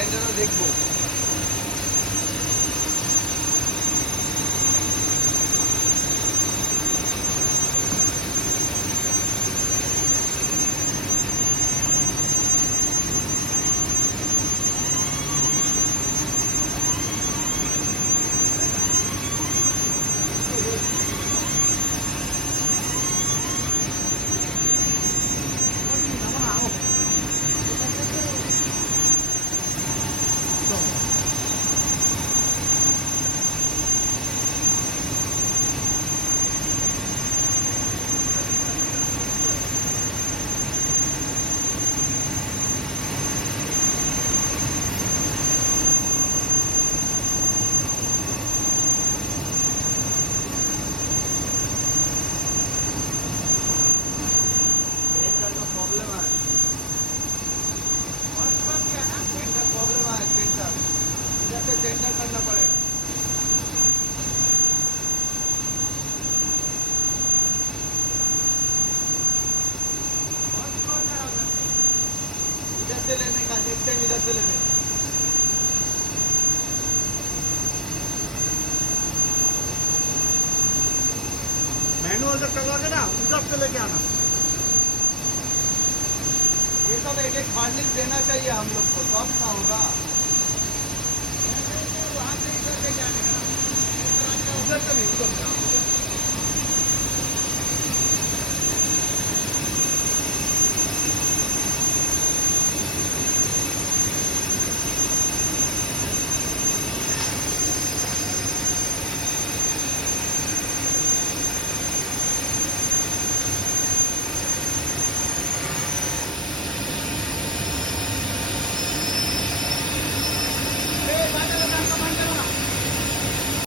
সেন্টারও দেখবো। प्रॉब्लम है, सेंटर प्रॉब्लम है, सेंटर इधर से सेंटर करना पड़ेगा। इधर से लेने का, नेक्स्ट टाइम इधर से लेने का। मैनुअल तक करवा के ना उधर से लेके आना। ये सब एक एक फार्निश देना चाहिए हम लोग को, तब ना होगा। वहाँ से इधर लेके आने का ना, उधर से नहीं, उधर